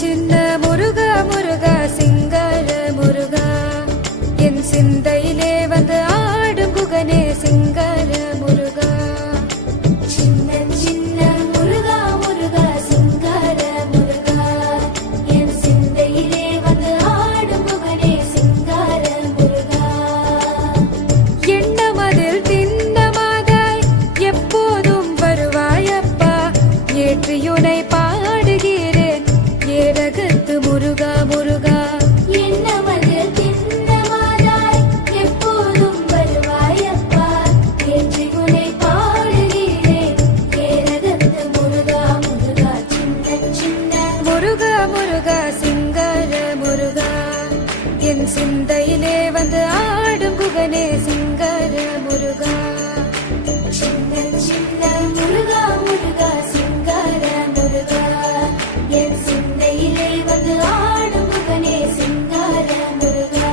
சின்ன முருகா முருகா சிங்கார முருகா என் சிந்தையிலே வந்து ஆடும் குகனே சிங்கார முருகா சின்ன சின்ன முருகா முருகா சிங்கார முருகா என் சிந்தையிலே வந்து ஆடும் குகனே சிங்கார முருகா எண்ணமதில் திண்ணமாதாய் எப்போதும் வருவாயப்பா ஏற்றியுனை பாடுகிறேன் ஏரகத்து முருகா முருகா எண்ணமதில் திண்ணமாதாய் எப்போதும் வருவாயப்பா ஏற்றியுனை பாடுகிறேன் ஏரகத்து முருகா முருகா சின்ன சின்ன முருகா முருகா சிங்கார முருகா என் சிந்தையிலே வந்து ஆடும் குகனே சிங்கார முருகா சின்ன சின்ன முருகா முருகா சிங்கார முருகா என் சிந்தையிலே வந்து ஆடும் குகனே சிங்கார முருகா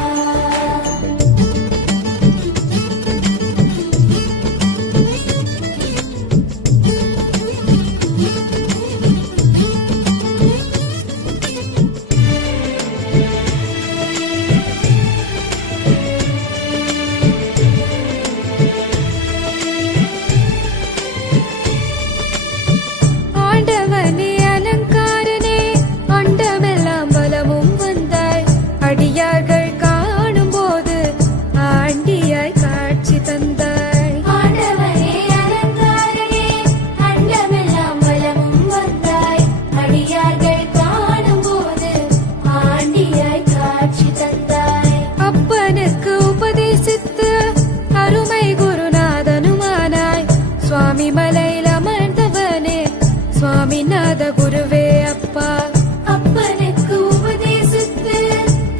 ஆண்டவனே அலங்காரனே அண்டமெல்லாம் பலமும் வந்தாய் அடியார்கள் காணும் போது ஆண்டியாய் காட்சி தந்தாய் ஆண்டவனே அலங்காரனே அண்டமெல்லாம் பலமும் வந்தாய் அடியார்கள் காணும் போது ஆண்டியாய் காட்சி தந்தாய் அப்பனுக்கு உபதேசித்து அருமை குருநாதனுமானாய் சுவாமி மலையில் அமர்ந்தவனே சுவாமிநாத குருவே அப்பா அப்பனுக்கு உபதேசித்து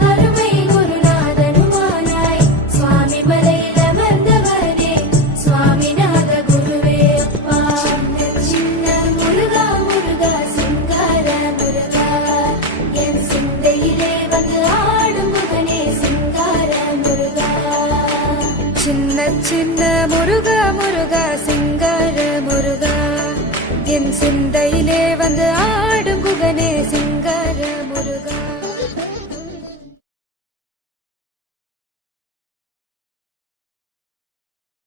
அருமை குருநாதனுமானாய் சுவாமி மலையில் அமர்ந்தவனே சுவாமிநாத குருவே அப்பா சின்ன சின்ன முருகா முருகா சிங்கார முருகா என் சிந்தையிலே வந்து ஆடும் குகனே சிங்கார முருகா சின்ன சின்ன முருகா முருகா சிங்கார முருகா என் சிந்தையிலே வந்து ஆடும் குகனே சிங்கார முருகா